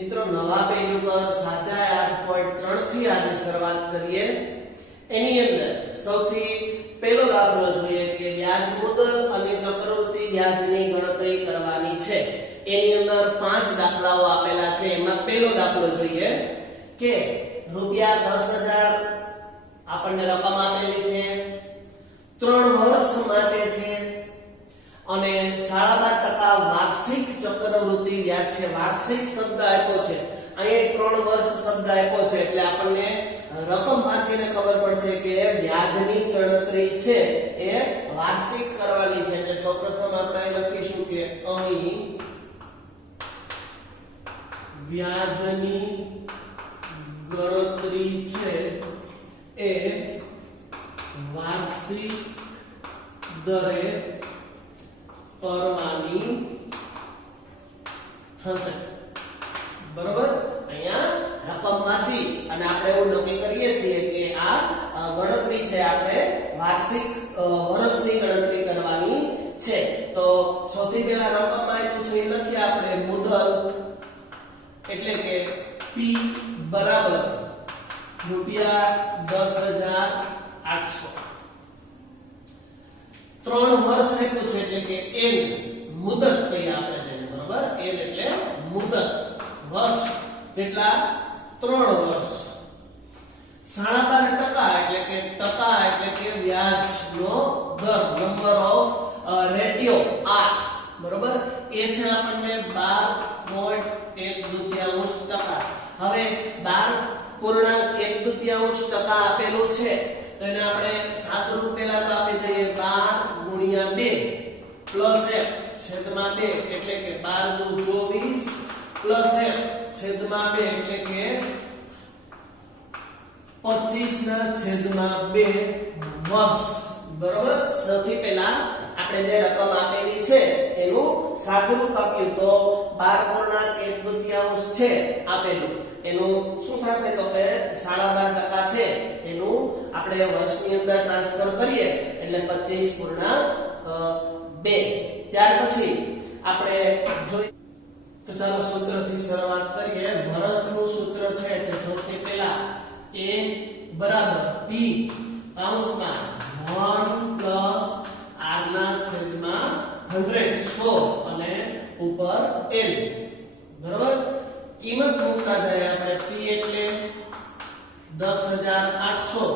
મિત્રો નવા પેજ ઉપર સ્વાધ્યાય 8.3 થી આજે શરૂઆત કરીએ। એની અંદર સૌથી પહેલો દાખલો જોઈએ કે વ્યાજ મુદત અને ચક્રવૃદ્ધિ વ્યાજની ગણતરી કરવાની છે। એની અંદર 5 દાખલાઓ આપેલા છે। એમાં પહેલો દાખલો જોઈએ કે રૂપિયા 10,000 આપણને રકમ આપેલી છે, 3 વર્ષ માટે છે અને 12.5% વાર્ષિક ચક્રવૃદ્ધિ વ્યાજ છે। વાર્ષિક શબ્દ આપ્યો છે, અહીંયા 3 વર્ષ શબ્દ આપ્યો છે એટલે આપણને રકમ વાંચીને ખબર પડશે કે વ્યાજની ગણતરી છે એ વાર્ષિક કરવાની છે। એટલે સૌપ્રથમ આપણે લખીશું કે અહીં વ્યાજની ગણતરી છે એ વાર્ષિક દરે કરવાની થશે। બરોબર, અહીંયા રકમ વાંચી અને આપણે એવું નક્કી કરીએ છીએ કે આ ગણતરી છે આપણે વાર્ષિક વર્ષની ગણતરી કરવાની છે। તો સૌથી પહેલા રકમ આપ્યું છે એ લખીએ આપણે મુદત એટલે કે P બરાબર રૂપિયા 10,800। 3 વર્ષ આપ્યું છે એટલે કે n મુદત કહીએ આપણે તેને। બરાબર, n એટલે મુદત, વર્ષ કેટલા 3 વર્ષ। 12.5% એટલે કે ટકા એટલે કે વ્યાજનો દર, નંબર ઓફ રેટિયો r। બરોબર, એ છે આપણને 12.1/2%। હવે 12.1/2% આપેલું છે તો એને આપણે સાદુરૂપ પહેલા તો આપી દઈએ 12 × 2 + f છેદમાં 2 એટલે કે 12 × 24 + f છેદમાં 2 એટલે કે 25/2 વર્ષ। બરોબર, સૌથી પહેલા આપણે જે રકમ આપેલી છે એનું સાદુરૂપ આપ્યું તો 12.1/2 છે આપેલું, એનું શું થશે તો કે 12.5% છે એનું આપણે વર્ષની અંદર ટ્રાન્સફર કરીએ એટલે 25.2। ત્યાર પછી આપણે જોઈ તો ચાલો સૂત્રથી શરૂઆત કરીએ। વર્ષનું સૂત્ર છે એટલે સૌથી પહેલા a બરાબર p કૌંસમાં 1 + r ના છેદમાં 100 અને ઉપર n। બરાબર, કિંમત મૂકતા જાય આપણે p એટલે 10,800,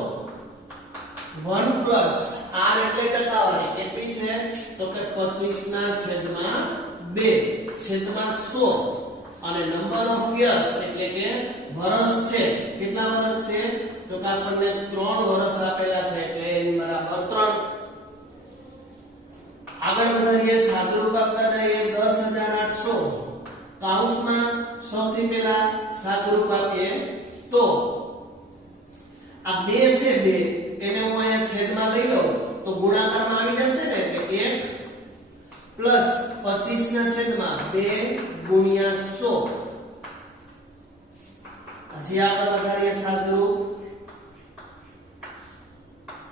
1 + r એટલે ટકાવારી કેટલી છે તો કે 25/2/100 અને નંબર ઓફ યર્સ એટલે કે વર્ષ છે, કેટલા વર્ષ છે તો કે આપણને 3 વર્ષ આપેલા છે એટલે n બરાબર 3। આગળ વધારીએ, સાદુરૂપ આપતા જઈએ 10,800 કૌંસમાં સૌથી પહેલા સાદુરૂપ આપીએ તો આ 2 છે 2 એને હું અહીંયા છેદમાં લઈ લઉં તો ગુણાકારમાં આવી જશે ને એટલે 1 + 25/2 × 100। હજી આગળ વધારીએ સાદુરૂપ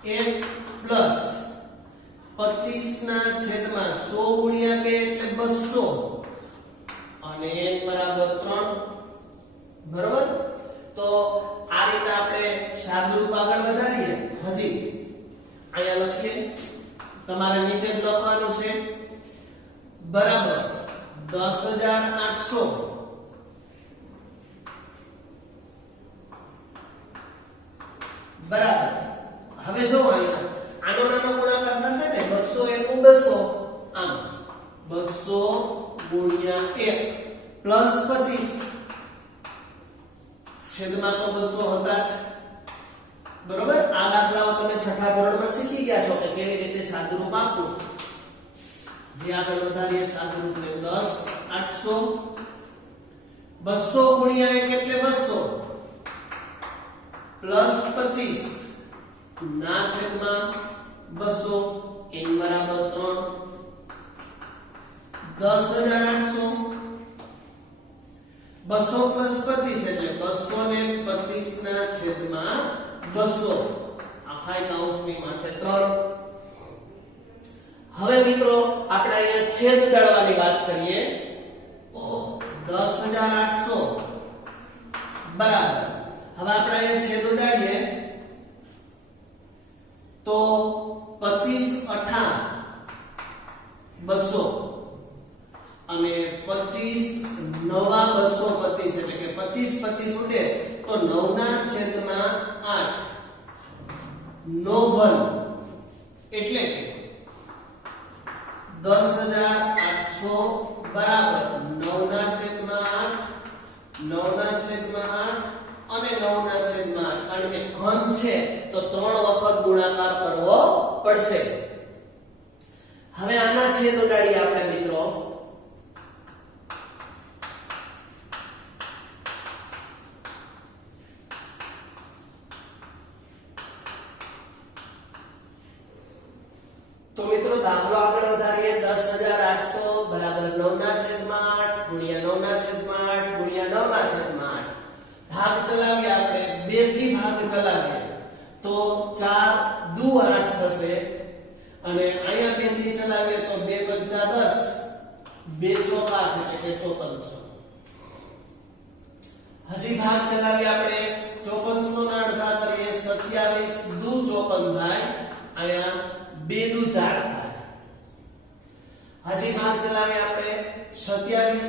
1 + 25/100 × 2 એટલે 200 અને n બરાબર 3। બરોબર, તો આ રીતે આપણે સાદુરૂપ આગળ વધારીએ। હજી અહીંયા લખીએ, તમારે નીચે જ લખવાનું છે બરાબર 10,800 બરાબર। હવે જો અહીંયા આનો નાનો ગુણાકાર થશે ને 200 × 200, આમ 200 × 1 + 25 છેદમાં તો 200 હતા જ। બરોબર, આ દાખલાઓ તમે છઠ્ઠા ધોરણમાં શીખી ગયા છો કે કેવી રીતે સાદુરૂપ આપવું। જે આગળ વધારીએ સાદુરૂપ ને 10,800 200 × 1 એટલે 200 + 25 ના છેદમાં 200 n બરાબર 3। 10,800 200 + 25 એટલે 225 ના છેદમાં 200 આખા કૌંસની માથે 3। હવે મિત્રો આપણે અહીંયા છેદ ઉડાડવાની વાત કરીએ તો 10,800 બરાબર. હવે આપણે અહીંયા છેદ ઉડાડીએ તો 25 અઠા 200 અને 25 નવા 225 એટલે કે 25 25 ઉડે તો 9 ના છેદમાં 8 નો ઘન એટલે કે 10800 બરાબર 9 ના છેદમાં 8 9 ના છેદમાં 8 અને 9 ના છેદમાં 8 કારણ કે ઘન છે તો 3 વખત ગુણાકાર કરવો પડશે. હવે આના છેદ ઉડાડીએ આપણે મિત્રો. તો મિત્રો દાખલો આગળ વધારીએ. 10800 બરાબર 9 ના છેદમાં 8 ગુણ્યા 9 ના છેદમાં 8 ગુણ્યા 9 ના છેદમાં 8. ભાગ ચલાવીએ આપણે 2 થી ભાગ ચલાવીએ તો 4 દુ 8 થશે અને અહીંયા 2 થી ચલાવીએ તો 2 પંચા 10 2 ચોક 8 એટલે કે 5400. હજી ભાગ ચલાવીએ આપણે 5400 ના અડધા કરીએ 27 દુ 54 થાય. અહીંયા 2 દુ 4 થાય. હજી ભાગ ચલાવીએ આપણે 27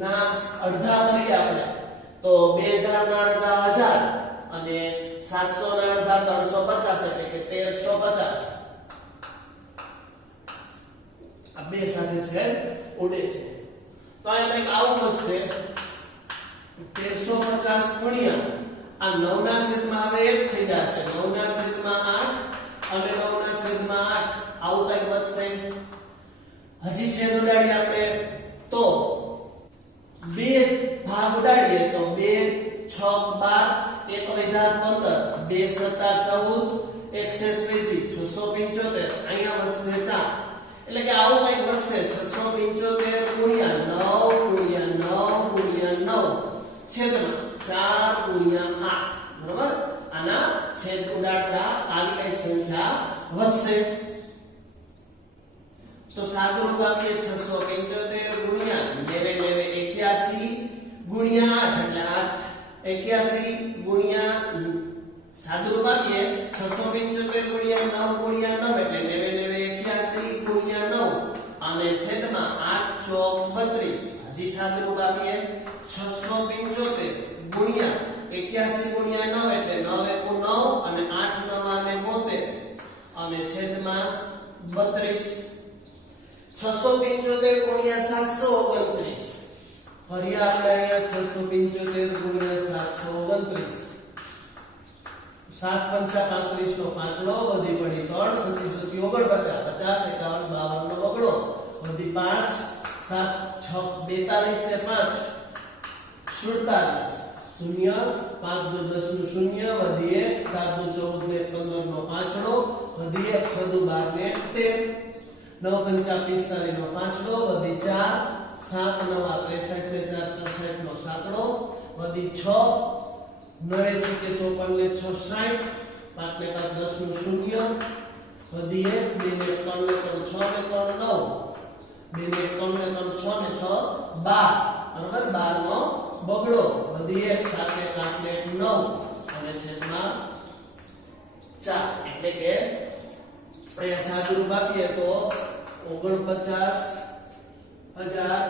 ના અડધા કરીએ આપણે તો 2000 ના અડધા 1000 અને 700 ના અડધા 350 એટલે કે 1350. આ બે સાથે છે ઉડે છે તો અહીંયા કંઈક આવું વધશે 1350 ગુણ્યા આ 9 ના છેદમાં હવે 1 થઈ જશે 9 ના છેદમાં 8 અને 9 ના છેદમાં 8 આવું કંઈક વધશે. હજી છેદ ઉડાડીએ આપણે તો 2 ભાગ ઉડાડીએ તો 2 6 12 1 વધ્યા 15 2 7 14 1 શેષ વધી 675 અહીંયા વધશે 4 એટલે કે આવું કંઈક વધશે 675 ગુણ્યા 9 ગુણ્યા 9 ગુણ્યા 9 છેદમાં 4 ગુણ્યા 8 બરાબર. આના છેદ ઉડાડતા આવી કઈ સંખ્યા વધશે તો સાદુરૂપ આપીએ 675 ગુણ્યા 81 ગુણ્યા 8 એટલે 81 ગુણ્યા સાદુરૂપ આપીએ 675 ગુણ્યા 9 ગુણ્યા 9 એટલે 81 ગુણ્યા 9 અને છેદમાં 8 ચોક 32. હજી સાદુરૂપ આપીએ 675 ગુણ્યા 81 ગુણ્યા 9 એટલે 9 એકુ 9 અને 8 નવા ને 72 અને છેદમાં 32. 675 ગુણ્યા 729 ફરી આપણે અહીંયા 675 ગુણ્યા 729 7 પંચા 35 નો પાંચડો વધી પડી 3 37 49 50 51 52 નો બગડો વધી 5 7 6 42 ને 5 47 શૂન્ય 5 દુ 10 નું શૂન્ય વધી 1 7 દુ 14 ને 15 નો પાંચડો વધી 1 6 દુ 12 ને 13 9 પંચા 45 નો પાંચડો વધી 4 7 નવા 63 ને 4 67 નો સાતડો વધી 6 9 છે 54 ને 6 60 5 ને 5 10 નું શૂન્ય વધી 1 2 ને 3 ને 3 6 ને 3 9 2 ને 3 ને 3 6 ને 6 12 બરાબર 12 નો બગડો વધી 1 7 ને 8 ને 9 અને છેદમાં 4 એટલે કે અહીંયા સાદુરૂપ આપીએ તો 49,000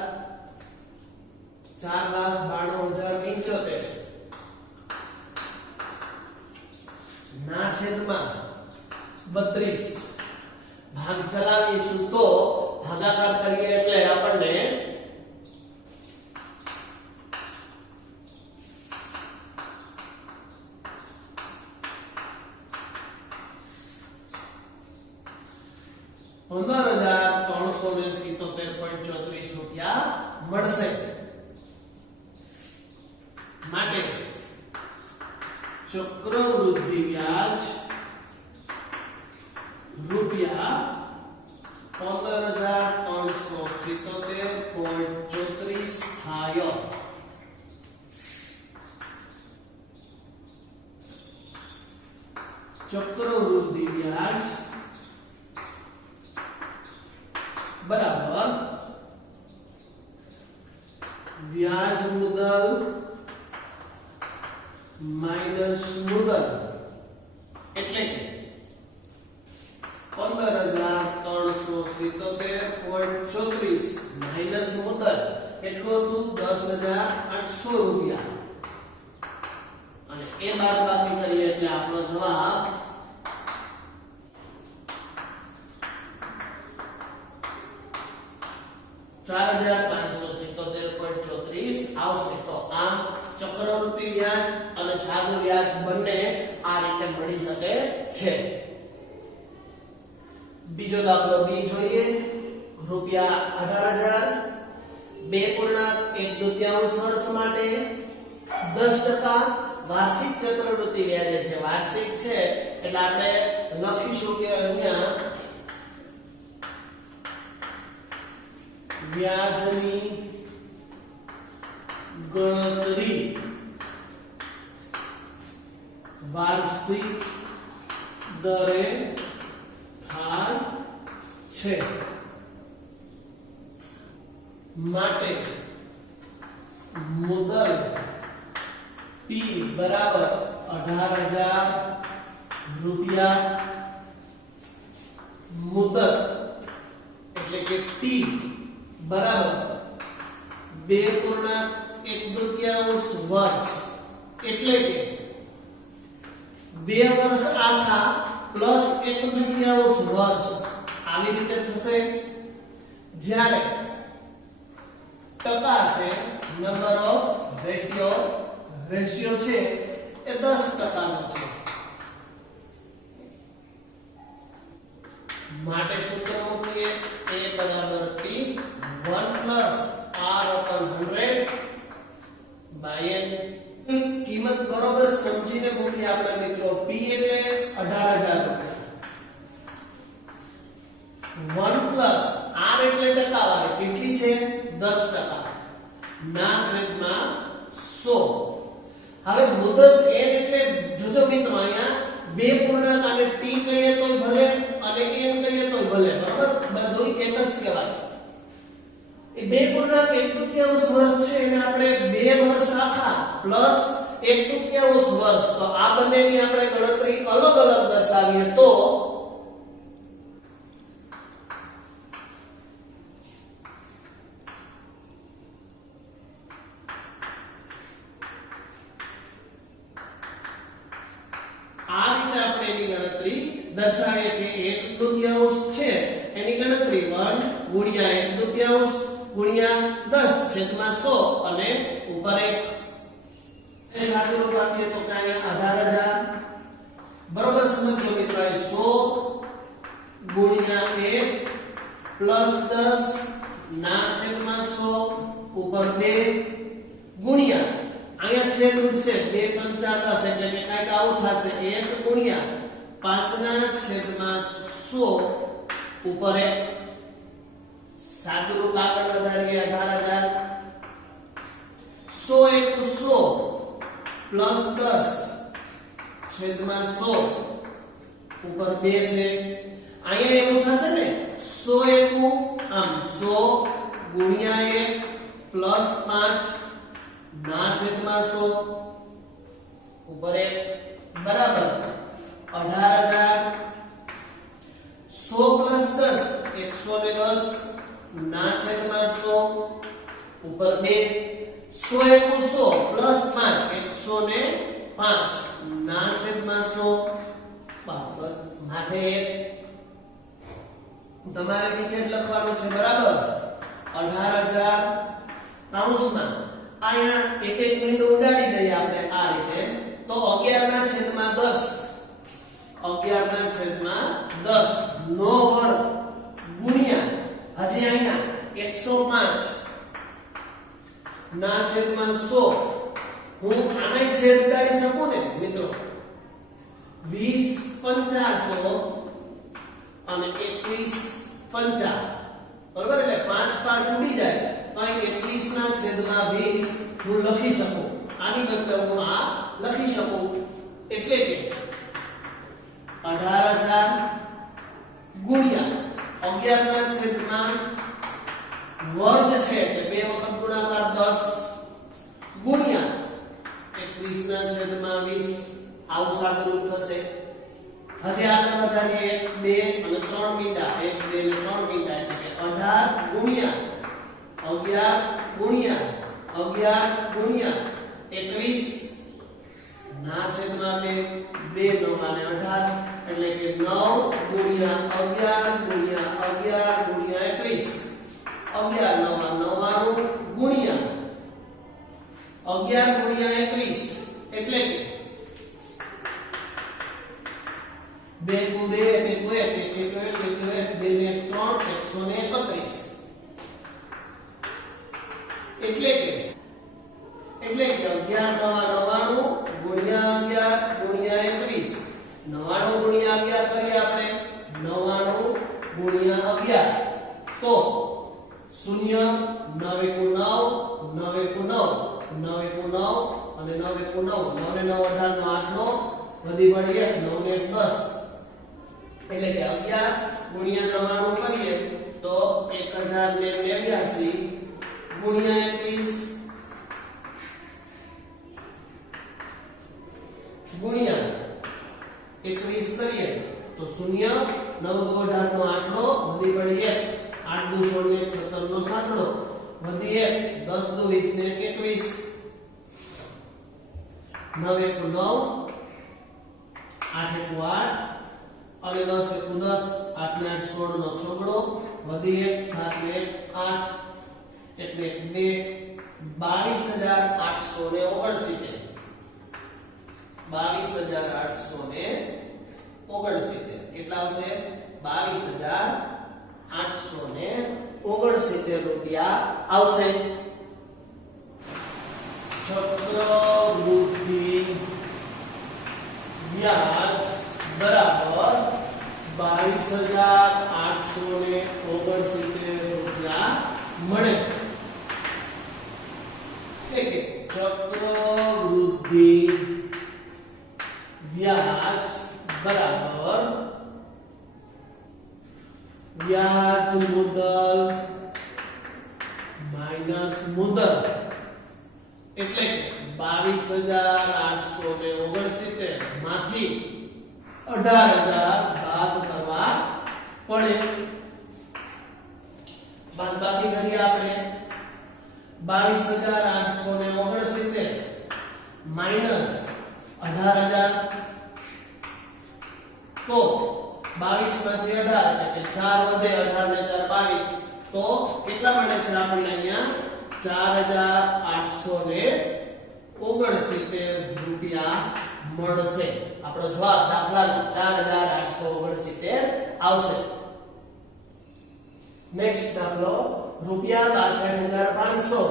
4,92,075 ના છેદમાં 32. ભાગ ચલાવીશું તો ભાગાકાર કરીએ એટલે આપણને ₹15,377.34 મળશે. માટે ચક્રવૃદ્ધિ વ્યાજ ₹15,377.34 થાય. ચક્રવૃદ્ધિ વ્યાજ બરાબર વ્યાજ મુદ્દલ માઈનસ મુદત એટલે કે 15,377.34 માઈનસ મુદત એટલું હતું 10,800 રૂપિયા અને એ બાદબાકી કરીએ એટલે આપણો જવાબ 4,577.34 આવશે. તો આમ ચક્રવૃત્તિ વ્યાજ અને સાદું વ્યાજ બંને આ રીતે મળી શકે છે. બીજો દાખલો બી જોઈએ. રૂપિયા 18,000 2.1/2 વર્ષ માટે 10% વાર્ષિક ચક્રવૃત્તિ વ્યાજ છે. વાર્ષિક છે એટલે આપણે લખીશું કે અહીંયા વ્યાજની ગણતરી વાર્ષિક દરે થાય છે માટે મુદત P બરાબર 18,000 રૂપિયા મુદત એટલે કે T બરાબર 2.1/2 વર્ષ એટલે કે 2 વર્ષ આખા પ્લસ 1/2 વર્ષ આવી રીતે થશે. જ્યારે ટકા છે નંબર ઓફ રેશિયો છે એ 10% નો છે માટે સૂત્ર મૂકીએ a બરાબર P 1 r/100 by n. કિંમત બરોબર સમજીને મૂકી આપણે મિત્રો. P એટલે 18,000 રૂપિયા 1 r એટલે ટકાવારી કેટલી છે 10% ના છેદમાં 100. હવે મુદત n એટલે જોજો મિત્રો અહીંયા 2 પૂર્ણાંક અને t કહીએ તોય ભલે અને n કહીએ તોય ભલે બરાબર બધું એક જ કહેવાય. એ 2.1/2 વર્ષ છે એને આપણે 2 વર્ષ આખા પ્લસ 1/2 વર્ષ તો આ બંનેની આપણે ગણતરી અલગ અલગ દર્શાવીએ તો આ રીતે આપણે એની ગણતરી દર્શાવીએ કે 1/2 છે એની ગણતરી 1 ગુણ્યા 1/2 ગુણ્યા 10/100 અને ઉપર 1 એ સાદું રૂપ આપીએ તો કે અહીંયા 18,000 બરોબર સમજો મિત્રો. 100 ગુણ્યા 1 પ્લસ 10 ના છેદમાં 100 ઉપર 2 ગુણ્યા અહીંયા છેદ ઉડશે 2 × 5 = 10 એટલે કે કાંઈક આવું થશે 1 ગુણ્યા 5/100 ઉપર 1 સાદું રૂપ આગળ વધારીએ 18,000 100 × 100 પ્લસ 10/100 ઉપર 2 છે. અહીંયા એવું થશે ને 100 આમ 100 ગુણ્યા 1 પ્લસ 5 ના છેદમાં 100 ઉપર 1 બરાબર 18,000 100 પ્લસ 10 110 ના છેદમાં 100 ઉપર 2 100 × 100 પ્લસ 5 105 ના છેદમાં 100 બરાબર માથે 1 તમારે નીચે જ લખવાનું છે બરાબર 18,000 કૌંસમાં અહીંયા એક એક બિંદુ ઉડાડી દઈએ આપણે આ રીતે તો 11/10 11/10 નો વર્ગ ગુણ્યા હજી અહીંયા 105 ના છેદમાં 100 હું આને છેદ ઉડાડી શકું ને મિત્રો 20/50 અને 21/50 બરાબર એટલે 5 ઉડી જાય તો અહીં 21/20 હું લખી શકું. આની બદલે હું આ લખી શકું એટલે કે 18,000 ગુણ્યા 11/વર્ગ છે એટલે 2 વખત ગુણાકાર 10 ગુણ્યા 21/20 6/20 આવું સાદુરૂપ થશે. હજી આગળ વધારીએ 2 અને 3 મીંડા 1 2 અને 3 મીંડા એટલે કે 18 ગુણ્યા 11 ગુણ્યા 11 ગુણ્યા 21 ના છેદમાં 2 9 અને 18 એટલે કે 9 ગુણ્યા 11 ગુણ્યા 11 ગુણ્યા 21 11 9 ગુણ્યા 11 ગુણ્યા 21 એટલે કે 2 × 2 એટલે 2 ને 3 131 એટલે કે 11 9 ગુણ્યા 11 ગુણ્યા 21 99 ગુણ્યા 11 કરીએ આપણે 99 ગુણ્યા 11 તો 0 9 × 9 9 × 9 9 × 9 અને 9 × 9 9 ને 9 18 નો 8 નો વધી પડીએ 9 ને 10 એટલે કે 11 ગુણ્યા 99 કરીએ તો 1082 ગુણ્યા 21 ગુણ્યા 21 કરીએ તો 0 9 × 2 18 નો 8 નો વધી પડી 1 8 2 16 ને 17 નો 7 નો વધી 1 10 2 20 ને 21 9 1 9 8 1 8 અને 10 1 10 8 ને 8 16 નો છોકડો વધી 1 7 ને 8 એટલે 2 22869 કેટલા આવશે 22869 રૂપિયા આવશે. ચક્રવૃદ્ધિ વ્યાજ બરાબર 22869 રૂપિયા મળે. એટલે કે ચક્રવૃદ્ધિ વ્યાજ બરાબર વ્યાજ મુદ્દલ માઈનસ મુદ્દલ એટલે કે 22869 માંથી 18000 બાદ કરવા પડે. બાદબાકી કરીએ આપણે 22869 માઈનસ 18000 તો 22 માંથી 18 એટલે કે 4 વધે 18 ને 4 22 તો કેટલા મળે છે આપણને અહીંયા 4869 રૂપિયા મળશે. આપણો જવાબ દાખલાનો 4869 આવશે. નેક્સ્ટ દાખલો રૂપિયા 62500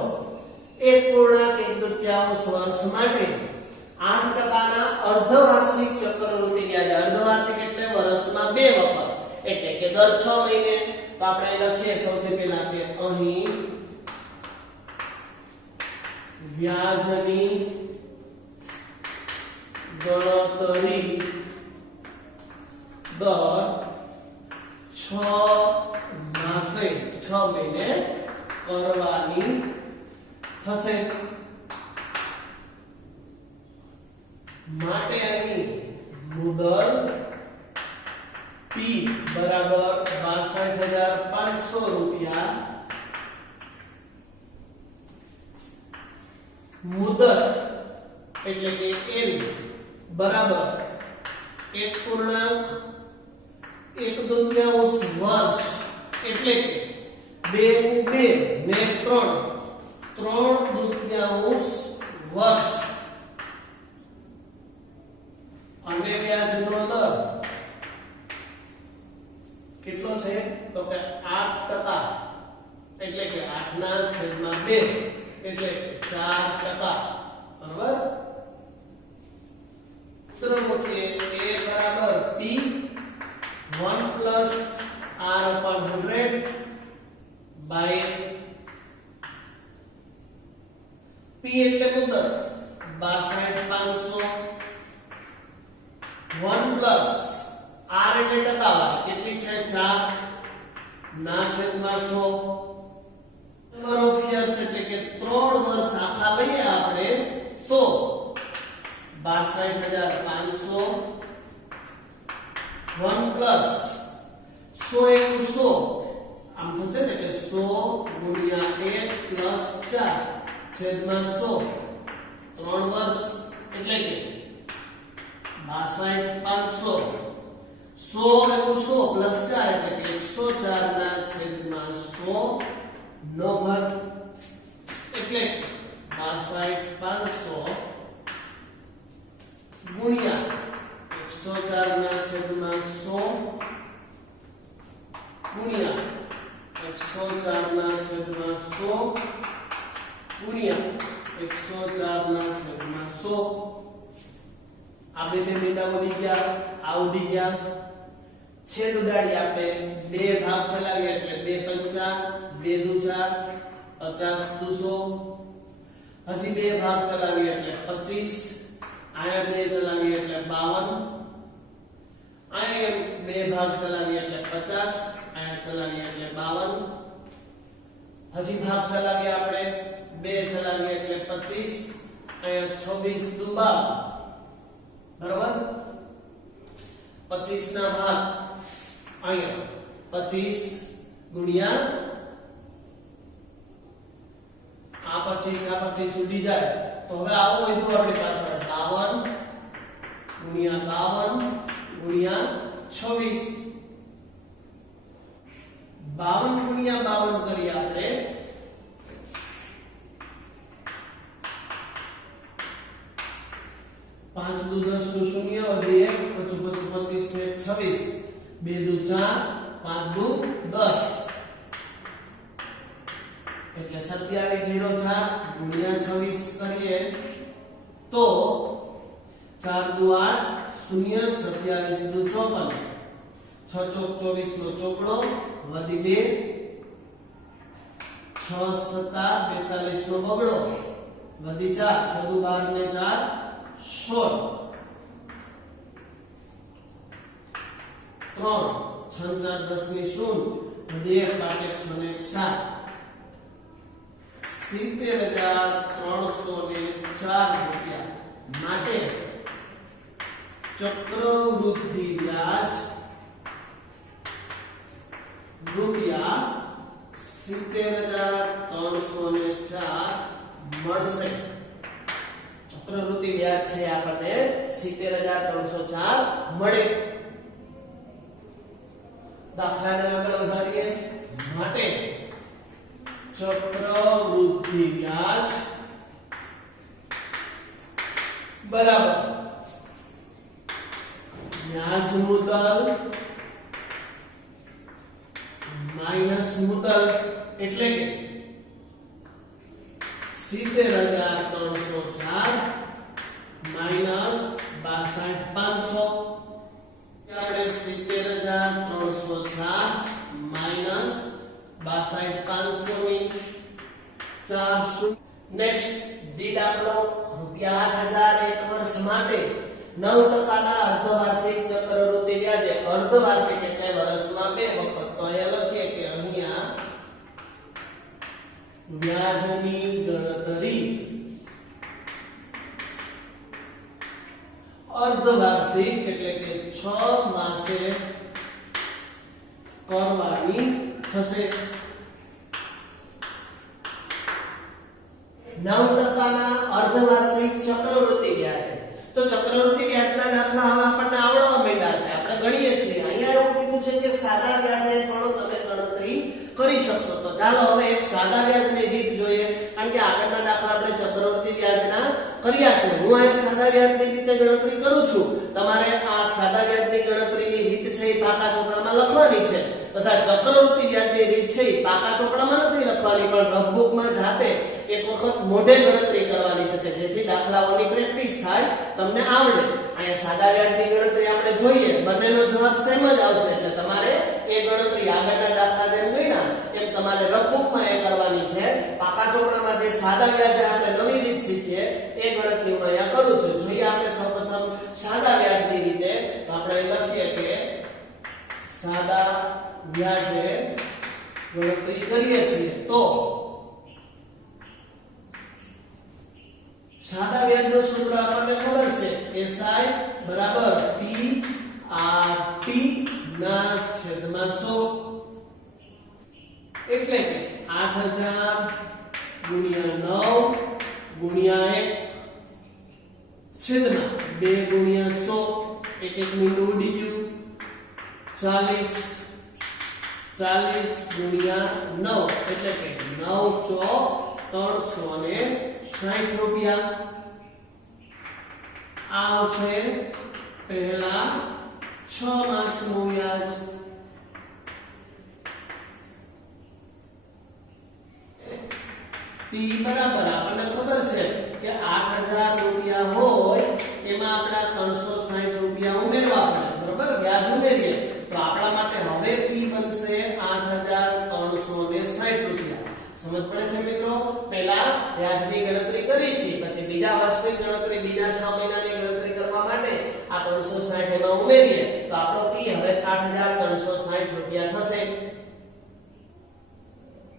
એક પૂર્ણાંક 1/2 વર્ષ માટે 8% ના અર્ધવાર્ષિક ચક્રવૃદ્ધિ વ્યાજ. અર્ધવાર્ષિક એટલે વર્ષમાં 2 વખત એટલે કે દર 6 મહિને. તો આપણે લખીએ સૌથી પહેલા કે અહીં વ્યાજની ગણતરી દર 6 માસે 6 મહિને કરવાની થશે. માટે અહીં મુદ્દલ P બરાબર 62500 રૂપિયા, મુદત એટલે કે N બરાબર 1.1/2 વર્ષ એટલે કે 2 × 2 ને 3/3 વર્ષ અને વ્યાજનો દર કેટલો છે તો કે 8% એટલે કે 8/2 એટલે કે 4%. બરાબર. સૂત્ર મૂકીએ A બરાબર P 1 R/100 બાય P એટલે મુદત 62500 1 R એટલે ટકાવારી કેટલી છે 4 ના છેદમાં 100 નંબર ઓફ યર્સ એટલે કે 3 વર્ષ આખા લઈએ આપણે તો 62500 1 પ્લસ 100 એકુ 100 આમ થશે ને કે 100 ગુણ્યા 1 પ્લસ 4 છેદમાં 100 3 વર્ષ એટલે કે 62500 100 એકુ 100 પ્લસ 4 એટલે કે 104 ના છેદમાં 100 નો ઘન એટલે 62500 ગુણ્યા 104 ના છેદમાં 100 ગુણ્યા 104 ના છેદમાં 100 ગુણ્યા 104 ના છેદમાં 100 આ બે મીંડા ઉડી ગયા આ ઉડી ગયા છેદ ઉડાડી આપણે બે ભાગ ચલાવીએ એટલે 2 પંચા 2 દૂજા 50 દૂસો હજી બે ભાગ ચલાવીએ એટલે 25 આયા બે ચલાવીએ એટલે 52 આયા બે ભાગ ચલાવીએ એટલે 50 આયા ચલાવીએ એટલે 52 હજી ભાગ ચલાવીએ આપણે બે ચલાવીએ એટલે 25 આયા 26 દુ 52 બરોબર 25 ના ભાગ આયા 25 ગુણ્યા આ 25 ઉડી જાય તો હવે આવો વધુ આપણી પાછળ 52 ગુણ્યા 52 ગુણ્યા 26 52 ગુણ્યા 52 કરીએ આપણે 5 દુ 10 નું 0 વધી 1 25 ને 26 2 દુ 4 5 દુ 10 એટલે 2704 ગુણ્યા 26 કરીએ તો 4 દુ 8 0 27 દુ 54 6 ચોક 24 નો ચોકડો વધી 2 6 સત્તા 42 નો બગડો વધી 4 6 દુ 12 ને 4 16 3 6 4 10 ની 0 વધી 1 બાકી 6 ને 7 70304 રૂપિયા માટે ચક્રવૃદ્ધિ વ્યાજ રૂપિયા 70304 મળશે ચક્રવૃદ્ધિ વ્યાજ છે આપણને 70304 મળે દાખલાને આગળ વધારીએ માટે ચક્રવૃદ્ધિ વ્યાજ બરાબર વ્યાજ મુદ્દલ માઈનસ મુદ્દલ એટલે કે 70304 માઈનસ 62500 આપણે 70304 માઈનસ 62500 ની 4 નેક્સ્ટ ડી દાખલો ₹8000 એક વર્ષ માટે 9% ના અર્ધવાર્ષિક ચક્રવૃદ્ધિ વ્યાજે અર્ધવાર્ષિક એટલે વર્ષમાં બે વખત તો અહીંયા લખીએ કે અહીંયા વ્યાજની ગણતરી અર્ધવાર્ષિક એટલે કે 6 માસે કરવાની થશે 9% ના અર્ધવાર્ષિક ચક્રવૃદ્ધિ વ્યાજ તો ચક્રવૃદ્ધિ વ્યાજના દાખલા હવે આપણને આવડવા માંડ્યા છે આપણે ગણીએ છીએ અહીંયા એવું કીધું છે કે સાદા વ્યાજે પણ તમે ગણતરી કરી શકશો તો ચાલો હવે એક સાદા વ્યાજની રીત જોઈએ કારણ કે આગળના દાખલા આપણે ચક્રવૃદ્ધિ વ્યાજના કર્યા છે હું અહીં સાદા વ્યાજની રીતે ગણતરી કરું છું તમારે આ સાદા વ્યાજની ગણતરીની રીત છે એ પાકા ચોપડામાં લખવાની છે તથા ચક્રવૃદ્ધિ વ્યાજની રીત છે એ પાકા ચોપડામાં નથી લખવાની પણ રફબુકમાં જાતે એક વખત મોઢે ગણતરી કરવાની છે કે જેથી દાખલાઓની પ્રેક્ટિસ થાય તમને આવડે અહીંયા સાદા વ્યાજની ગણતરી આપણે જોઈએ બંનેનો જવાબ સેમ જ આવશે એટલે તમારે એ ગણતરી આગળના દાખલા જેમ ગણ્યા એમ તમારે રફબુકમાં એ કરવાની છે પાકા ચોપડામાં જે સાદા વ્યાજ આપણે નવી રીત શીખીએ એ ગણતરી હું અહીંયા કરું છું જોઈએ આપણે સૌપ્રથમ સાદા વ્યાજની રીતે આપણે લખીએ કે સાદા વ્યાજે ગણતરી કરીએ છીએ તો સાદા વ્યાજનું સૂત્ર આપણને ખબર છે SI બરાબર P RT ના છેદમાં 100 એટલે કે 8000 ગુણ્યા 9 ગુણ્યા 1 છેદમાં 2 ગુણ્યા 100 એક એક મીંડું ઉડી ગયું 40 ગુણ્યા 9 એટલે કે 9 ચોક 360 રૂપિયા આવશે પહેલા 6 માસનું વ્યાજ P બરાબર આપણને ખબર છે કે 8000 રૂપિયા હોય એમાં આપણા 360 રૂપિયા ઉમેરવા પડે બરાબર વ્યાજ ઉમેરીએ તો આપણા માટે હવે P બનશે 8360 રૂપિયા સમજ પડે છે મિત્રો પહેલા વ્યાજની ગણતરી કરી છે પછી બીજા વર્ષની ગણતરી બીજા 6 મહિનાની ગણતરી કરવા માટે આ 360 એમાં ઉમેરીએ તો આપણો P હવે 8360 રૂપિયા થશે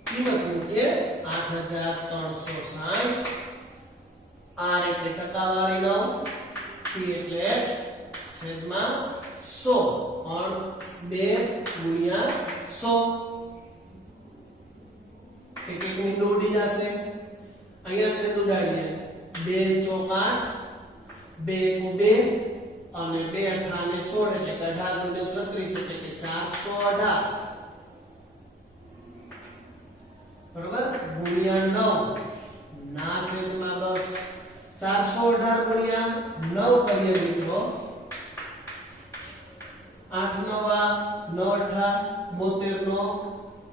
કિંમત મૂકીએ 8360 R એટલે ટકાવારી 9 P એટલે છેદમાં 100 પણ 2 ગુણ્યા 100 એક એક મીંડું ઉડી જશે અહીંયા છેદ ઉડાડીએ 2 ચોક 8 2 કો 2 અને 2 અઠાને 16 એટલે 18 ગુણ્યા 36 એટલે કે 418 બરોબર ગુણ્યા 9 ના છેદમાં 10 418 ગુણ્યા 9 કરીએ મિત્રો 8 9 9 8 72 નો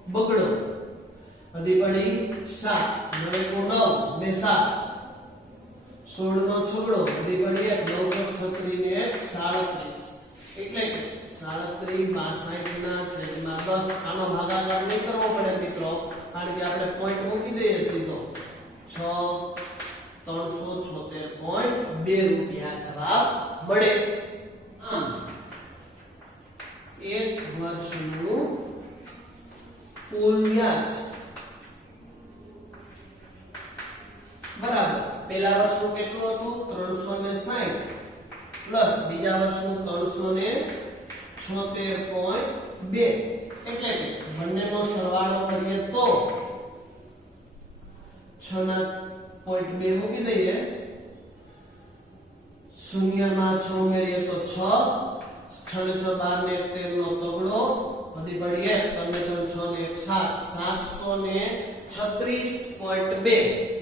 બગડો અધી પડી 7 9 કો 9 બે 7 16 નો છોકડો અધી પડી 1 9 36 ને 37 એટલે કે 37 62 ના છેદમાં 10 આનો ભાગાકાર નહીં કરવો પડે મિત્રો કારણ કે આપણે પોઈન્ટ મૂકી દઈએ સીધો 6 376.2 રૂપિયા જવાબ મળે આમ એક વર્ષનું કુલ વ્યાજ બરાબર પહેલા વર્ષનું કેટલું હતું 360 પ્લસ બીજા વર્ષનું 376.2 એટલે કે બંનેનો સરવાળો કરીએ તો 6.2 મૂકી દઈએ શૂન્યમાં 6 ઉમેરીએ તો 6 6 ને 6 12 ને 13 નો તગડો વધી પડી 1 15 6 ને 736.2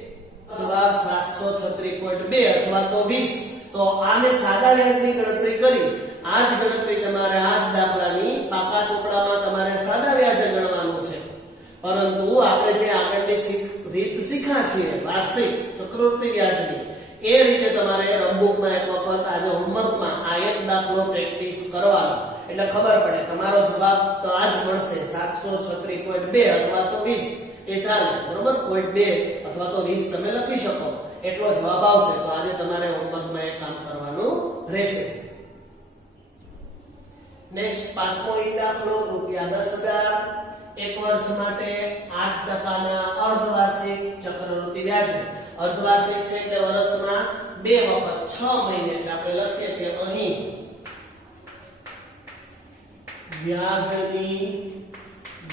જવાબ 736.2 અથવા તો 20 તો આને સાદા વ્યાજની ગણતરી કરી આ જ ગણતરી તમારે આ જ દાખલાની પાકા ચોપડામાં તમારે સાદા વ્યાજે ગણવાનું છે પરંતુ આપણે જે આગળની રીત શીખ્યા છીએ વાર્ષિક ચક્રવૃદ્ધિ વ્યાજની એ રીતે તમારે રબુકમાં એક વખત આજે હોમવર્કમાં આ એક દાખલો પ્રેક્ટિસ કરવાનો એટલે ખબર પડે તમારો જવાબ તો આ જ મળશે 736.2 અથવા તો 20 એ ચાલે બરોબર 0.2 અથવા તો 20 તમે લખી શકો એટલો જવાબ આવશે તો આજે તમારે હોમવર્કમાં એક કામ કરવાનું રહેશે નેક્સ્ટ પાંચમો ઈ દાખલો ₹10,000 એક વર્ષ માટે 8% ના અર્ધવાર્ષિક ચક્રવૃદ્ધિ વ્યાજ અર્ધવાર્ષિક છે એટલે વર્ષમાં 2 વખત 6 મહિને એટલે આપણે લખીએ કે અહીં વ્યાજની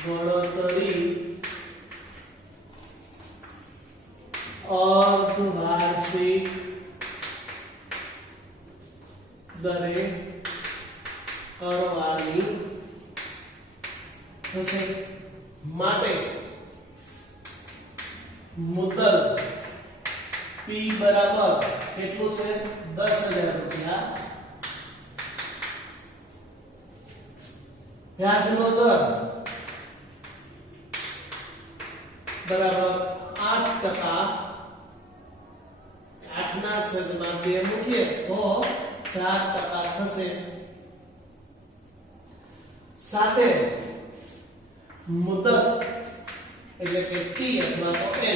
ગણતરી અર્ધવાર્ષિક દરે કરવાની થશે માટે મુદ્દલ P બરાબર કેટલું છે 10,000 રૂપિયા વ્યાજનો દર બરાબર 8% 8 ના છેદમાં 2 મૂકીએ તો 4% થશે સાથે મુદત એટલે કે T અથવા તો N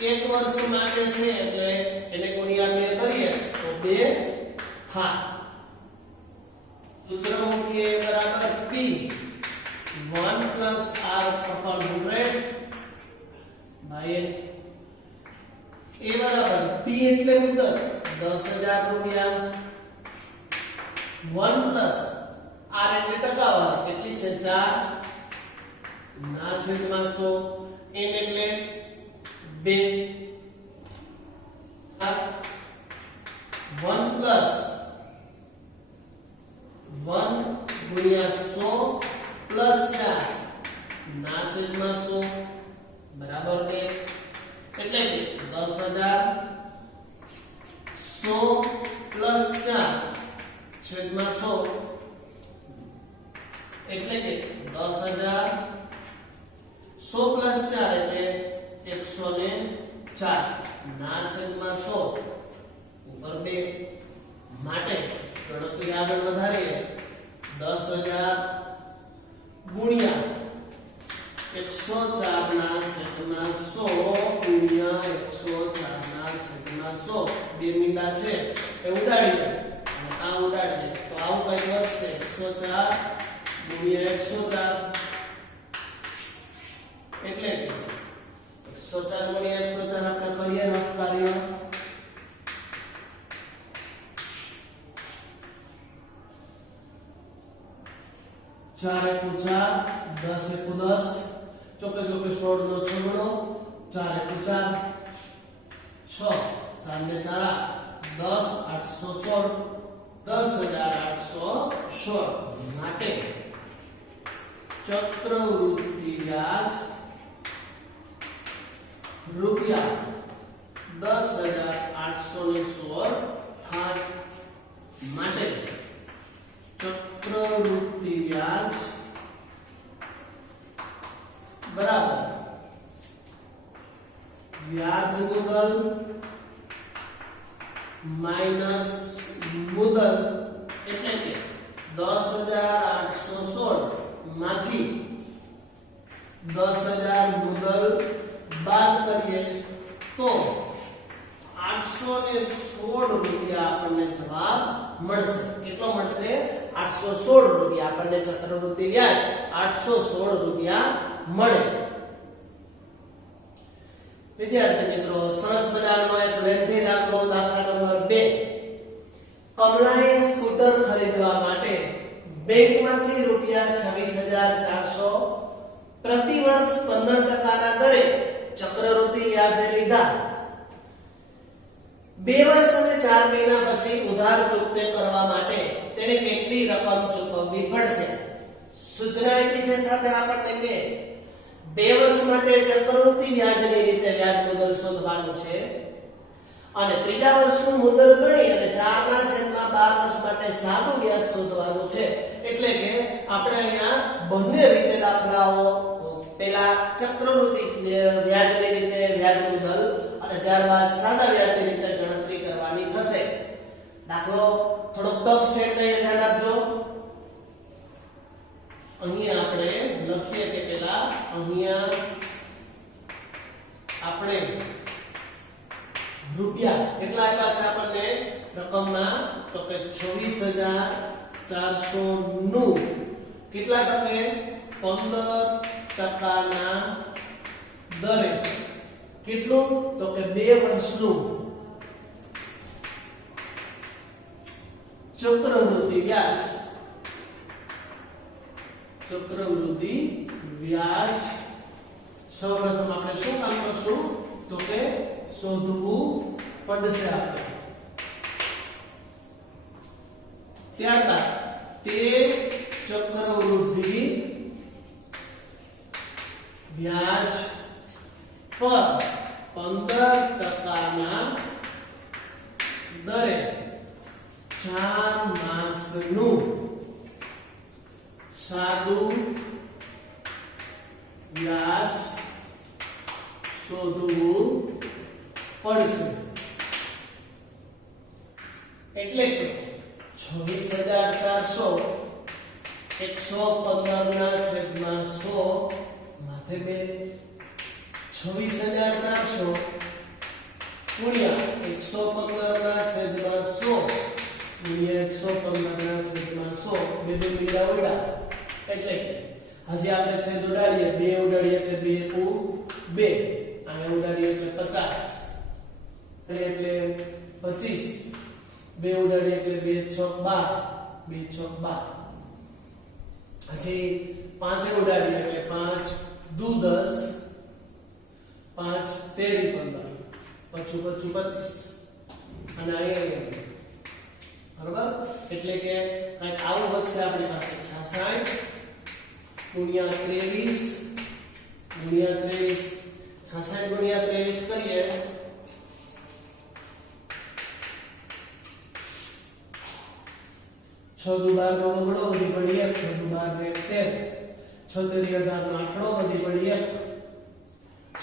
એક વર્ષ માટે છે એટલે એને ગુણ્યા 2 કરીએ તો 2 થાય સૂત્ર મૂકીએ બરાબર P 1 + R/100 by એ બરાબર p એટલે મુદત 10000 રૂપિયા 1 પ્લસ r એટલે ટકાવાર કેટલી છે 4 ના છેદમાં 100 n એટલે 2 1 પ્લસ 1 ગુણ્યા 100 પ્લસ 4 ના છેદમાં 100 બરાબર 2 એટલે કે 10000 100 પ્લસ 4 છેદમાં 100 એટલે કે 10000 100 પ્લસ 4 એટલે 104 ના છેદમાં 100 ઉપર 2 માટે ગણતરી આગળ વધારીએ 10000 ગુણ્યા 104 ના છેદમાં 100 ગુણ્યા 104 ના છેદમાં 100 બે મીંડા છે એ ઉડાડીએ અને આ ઉડાડીએ તો આવું કંઈક વધશે 104 ગુણ્યા 104 એટલે કે 104 ગુણ્યા 104 આપણે કરીએ રફ કાર્ય 4 એકુ 4 10 એકુ 10 ચોકે ચોકે 16 નો છગડો 4 એકુ 4 6 4 ને 4 10 816 10816 માટે ચક્રવૃદ્ધિ વ્યાજ રૂપિયા 10816 થાય માટે ચક્રવૃદ્ધિ વ્યાજ બરાબર વ્યાજ મુદલ માઈનસ મુદલ એટલે કે 10816 માંથી 10000 મુદલ બાદ કરીએ તો 816 રૂપિયા આપણને જવાબ મળશે કેટલો મળશે 816 રૂપિયા આપણને ચક્રવૃદ્ધિ વ્યાજ 816 રૂપિયા મળે વિદ્યાર્થી મિત્રો સરસ મજાનો એક લેન્થી દાખલો દાખલા નંબર 2 કમલાએ સ્કૂટર ખરીદવા માટે બેંકમાંથી રૂપિયા 26400 પ્રતિ વર્ષ 15% ના દરે ચક્રવૃદ્ધિ વ્યાજે લીધા 2 વર્ષ અને 4 મહિના પછી ઉધાર ચૂકતે કરવા માટે તેને કેટલી રકમ ચૂકવવી પડશે સૂચના આપી છે સાથે આપણને કે 2 વર્ષ માટે ચક્રવૃદ્ધિ વ્યાજની રીતે વ્યાજ મુદલ શોધવાનું છે અને ત્રીજા વર્ષનું મુદલ ગણી અને 4 ના છેદમાં 12 વર્ષ માટે સાદું વ્યાજ શોધવાનું છે એટલે કે આપણે અહીંયા બંને રીતે દાખલાઓ પહેલા ચક્રવૃદ્ધિ વ્યાજની રીતે વ્યાજ મુદલ અને ત્યારબાદ સાદા વ્યાજની રીતે ગણતરી કરવાની થશે દાખલો થોડો ટફ છે એટલે ધ્યાન આપજો અહીંયા આપણે લખીએ કે પહેલા અહીંયા આપણે રૂપિયા કેટલા આપ્યા છે આપણને રકમમાં તો કે 26400 નું કેટલા ટકે 15% ના દરે કેટલું તો કે 2 વર્ષનું ચક્રવૃદ્ધિ વ્યાજ સૌપ્રથમ આપણે શું કામ કરશું તો કે શોધવું પડશે આપણે ત્યારબાદ તે ચક્રવૃદ્ધિ વ્યાજ પર 15% ના દરે 4 માસનું સાદું વ્યાજ શોધવું પડશે એટલે કે 26400 115 ના છેદમાં 100 માથે 2 26400 ગુણ્યા 115 ના છેદમાં 100 ગુણ્યા 115 ના છેદમાં 100 બે બે મીંડા ઉડા એટલે હજી આપણે છેદ ઉડાડીએ 2 ઉડાડીએ એટલે 2 2 અને ઉડાડીએ એટલે 50 એટલે 25, 2 ઉડાડીએ એટલે 2 છક 12, 2 છક 12. હજી 5 ઉડાડીએ એટલે 5 દુ 10, 5 તેરી 15, પછું 25 અને અહીંયા બરાબર, એટલે કે કંઈક આવું વધશે આપણી પાસે 66 ગુણ્યા 23 ગુણ્યા 23, 66 ગુણ્યા 23 કરીએ છ દુ 12 નો વગડો વધી પડી 1, 6 દુ 12 ને 13, 6 તેરી 18 નો આંકડો વધી પડી 1,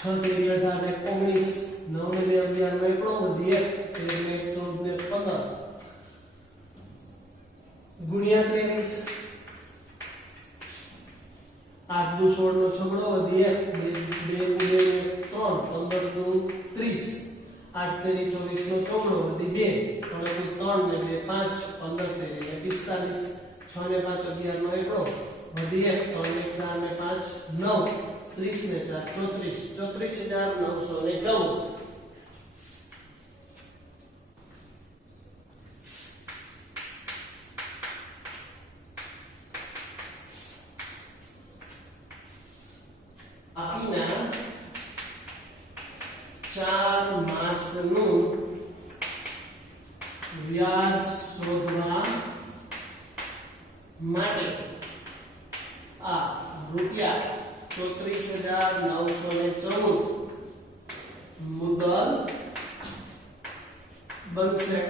6 તેરી 18 ને 19, 9 ને 2 11 નો એકડો વધી 1, 13 ને 14 ને 15 ગુણ્યા 23, 8 દુ 16 નો છગડો વધી 1, 2 ગુણ્યા 3, 15 દુ 30, 8 તેરી 24 નો ચોગડો વધી 2, 3 ને 2 5, 15 તેરી ને 45, 6 ને 5 11 નો એકડો વધી 1, 3 ને 4 ને 5 9, 30 ને 4 34, 34,914. બાકીના 4 માસનું વ્યાજ શોધવા માટે આ રૂપિયા 34,914 મુદ્દલ બનશે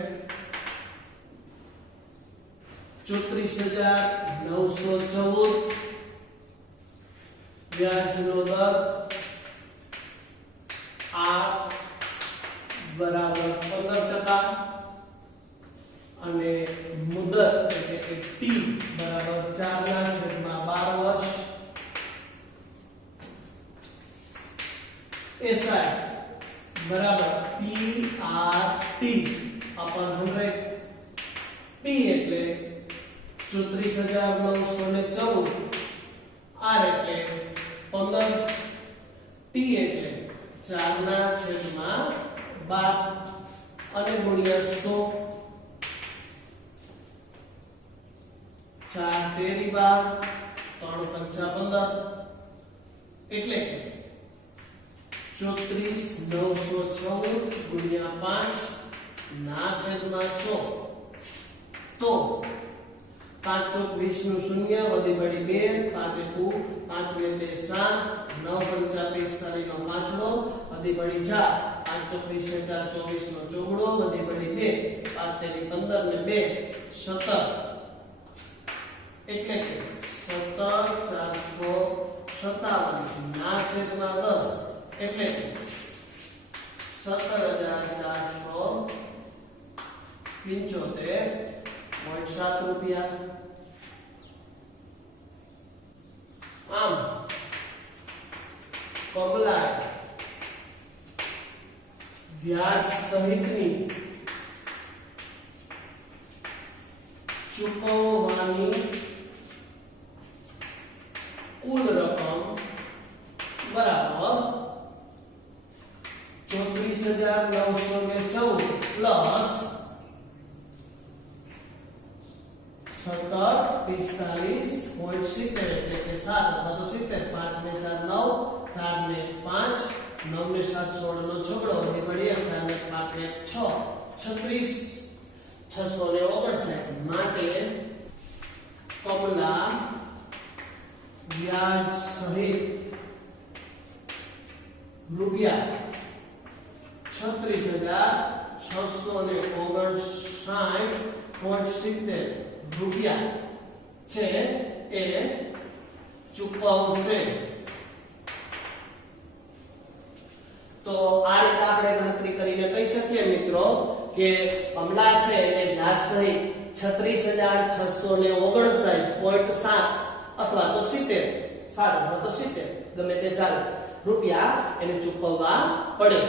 34,914 વ્યાજનો દર R બરાબર 15% અને મુદત એટલે કે T બરાબર 4/12 વર્ષ. SI બરાબર PRT upon 100. P એટલે 34,914, R એટલે 15, T એટલે 4/12 અને ગુણ્યા 100. 4 તેરી 12, 3 પંચા 15 એટલે 34,914 ગુણ્યા 5 ના છેદમાં 100. તો 5 ચોક 20 નું શૂન્ય વધી પડી 2, 5 ને 2 7, 9 પંચા 45 નો પાંચડો વધી પડી 4, 5 ચોક 20 ને 4 24 નો ચોગડો વધી પડી 2, 5 તેરી 15 ને 2 17 એટલે કે 17,457 ના છેદમાં 10 એટલે કે 17,475.7 રૂપિયા. આમ પગલાં વ્યાજ સહિતની ચૂકવવાની કુલ રકમ બરાબર 34,914 પ્લસ 1745.70 એટલે કે 7 અથવા તો 70. 5 ને 4 9, 4 ને 5, 9 ને 7 16 નો છગડો વધી પડી 4 ને 5 ને 6, 36,659 માટે કમલા વ્યાજ સહિત રૂપિયા 36,659.70 રૂપિયા છે એ ચૂકવશે. તો આ રીતે આપણે ગણતરી કરીને કહી શકીએ મિત્રો કે કમલા છે એને વ્યાજ સહિત 36,659.7 અથવા તો 70 ગમે તે ચાલે રૂપિયા એને ચૂકવવા પડે.